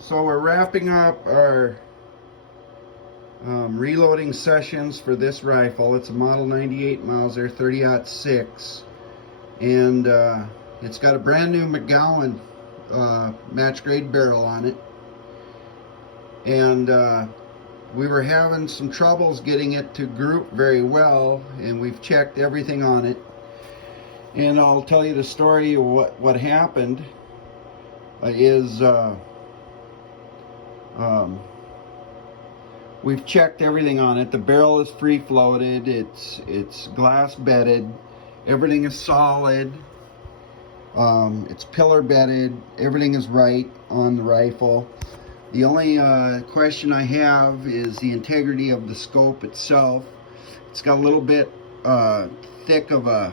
So we're wrapping up our reloading sessions for this rifle. It's a Model 98 Mauser 30-06, and it's got a brand new McGowan match grade barrel on it. And we were having some troubles getting it to group very well, and we've checked everything on it. And I'll tell you the story of what happened is we've checked everything on it. The barrel is free floated, it's glass bedded, everything is solid, it's pillar bedded, everything is right on the rifle. The only question I have is the integrity of the scope itself. It's got a little bit thick of a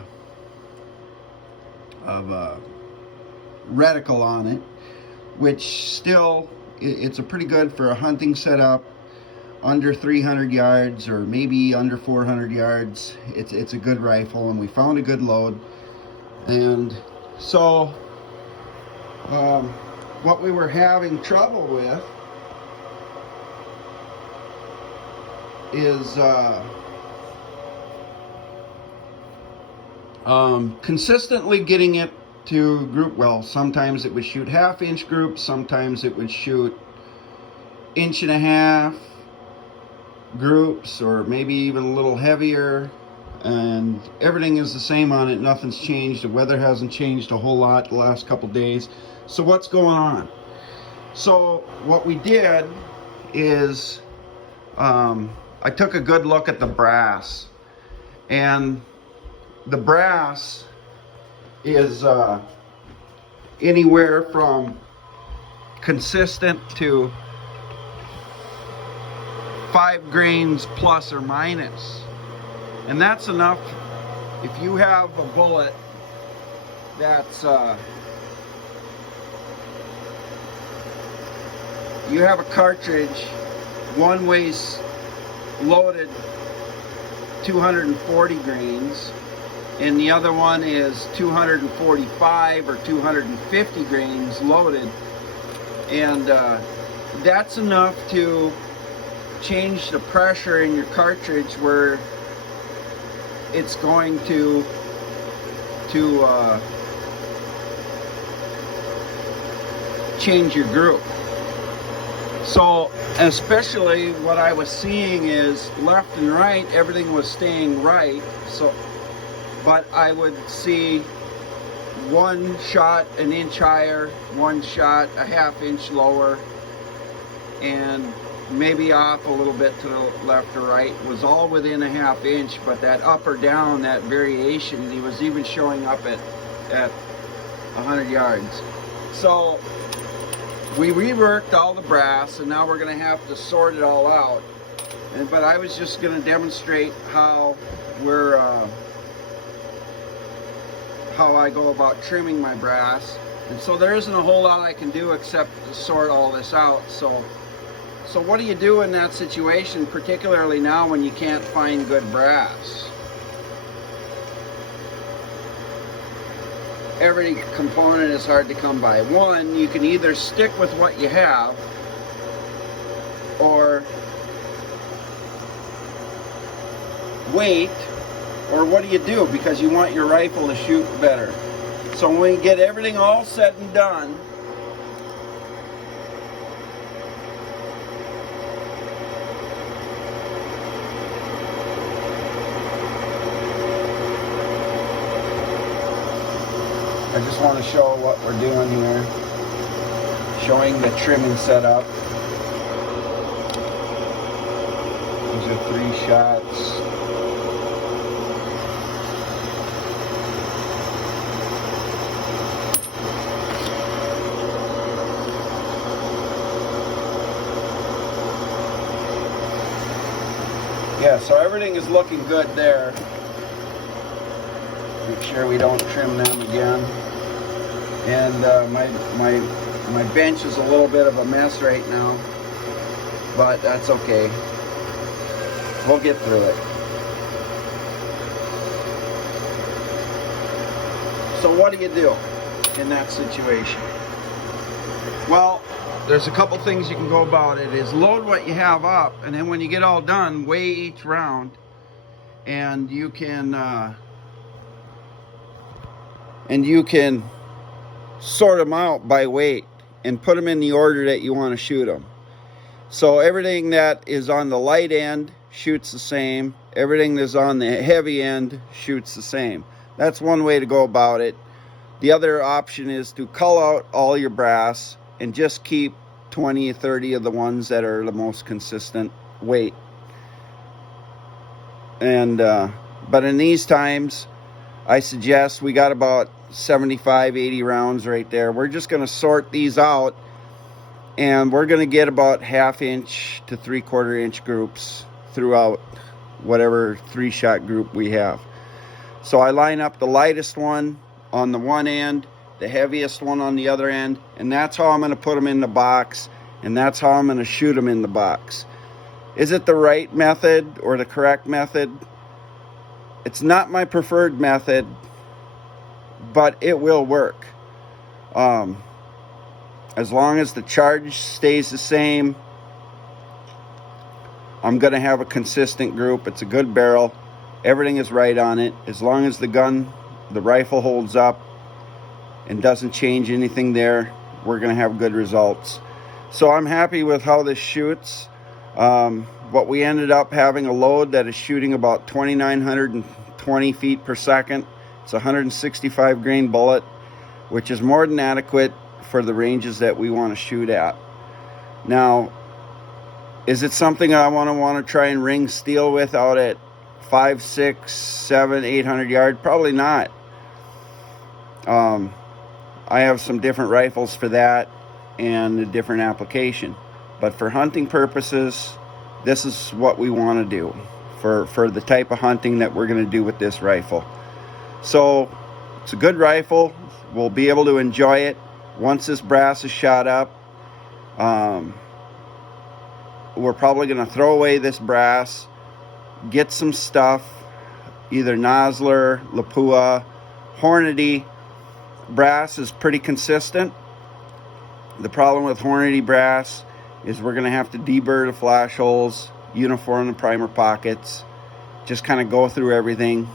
reticle on it, which still, it's a pretty good for a hunting setup under 300 yards or maybe under 400 yards. It's a good rifle, and we found a good load. And so what we were having trouble with is consistently getting it to group well. Sometimes it would shoot half-inch groups, sometimes it would shoot 1.5 inch groups, or maybe even a little heavier, and everything is the same on it. Nothing's changed. The weather hasn't changed a whole lot the last couple days. So what's going on? So what we did is I took a good look at the brass, and the brass is anywhere from consistent to 5 grains plus or minus, and that's enough. If you have a bullet that's you have a cartridge, one weighs loaded 240 grains and the other one is 245 or 250 grains loaded, and that's enough to change the pressure in your cartridge where it's going to change your group. So especially what I was seeing is left and right, everything was staying right. So, but I would see one shot an inch higher, one shot a half inch lower, and maybe off a little bit to the left or right. It was all within a half inch, but that up or down, that variation, he was even showing up at 100 yards. So we reworked all the brass, and now we're going to have to sort it all out. But I was just going to demonstrate how how I go about trimming my brass. And so there isn't a whole lot I can do except to sort all this out. So what do you do in that situation, particularly now when you can't find good brass? Every component is hard to come by. One, you can either stick with what you have, or wait, or what do you do? Because you want your rifle to shoot better. So when we get everything all said and done, I just want to show what we're doing here, showing the trimming setup. These are 3 shots. Yeah, so everything is looking good there. Make sure we don't trim them again. And my bench is a little bit of a mess right now, but that's okay. We'll get through it. So what do you do in that situation? Well, there's a couple things you can go about it. Is load what you have up, and then when you get all done, weigh each round, and you can sort them out by weight and put them in the order that you want to shoot them. So everything that is on the light end shoots the same. Everything that's on the heavy end shoots the same. That's one way to go about it. The other option is to cull out all your brass and just keep 20 or 30 of the ones that are the most consistent weight. And but in these times, I suggest, we got about 75, 80 rounds right there. We're just going to sort these out, and we're going to get about 1/2 inch to 3/4 inch groups throughout whatever 3-shot group we have. So I line up the lightest one on the one end, the heaviest one on the other end, and that's how I'm going to put them in the box, and that's how I'm going to shoot them in the box. Is it the right method or the correct method? It's not my preferred method, but it will work. As long as the charge stays the same, I'm going to have a consistent group. It's a good barrel. Everything is right on it. As long as the rifle holds up and doesn't change anything there, we're going to have good results. So I'm happy with how this shoots. What we ended up having a load that is shooting about 2,920 feet per second. It's a 165 grain bullet, which is more than adequate for the ranges that we want to shoot at. Now, is it something I want to try and ring steel with out at 5, 6, 7, 800 yards? Probably not. I have some different rifles for that and a different application. But for hunting purposes, this is what we want to do for the type of hunting that we're going to do with this rifle. So it's a good rifle. We'll be able to enjoy it once this brass is shot up. We're probably going to throw away this brass, get some stuff, either Nosler, Lapua, Hornady. Brass is pretty consistent. The problem with Hornady brass is we're going to have to deburr the flash holes, uniform the primer pockets, just kind of go through everything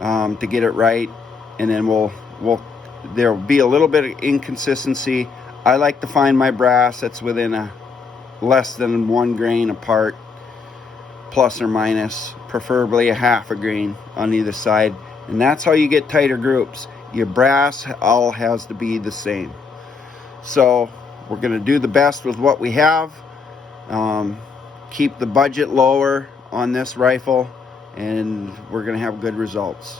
to get it right, and then there'll be a little bit of inconsistency. I like to find my brass that's within a less than 1 grain apart, plus or minus, preferably a 1/2 grain on either side, and that's how you get tighter groups. Your brass all has to be the same. So we're going to do the best with what we have, keep the budget lower on this rifle, and we're going to have good results.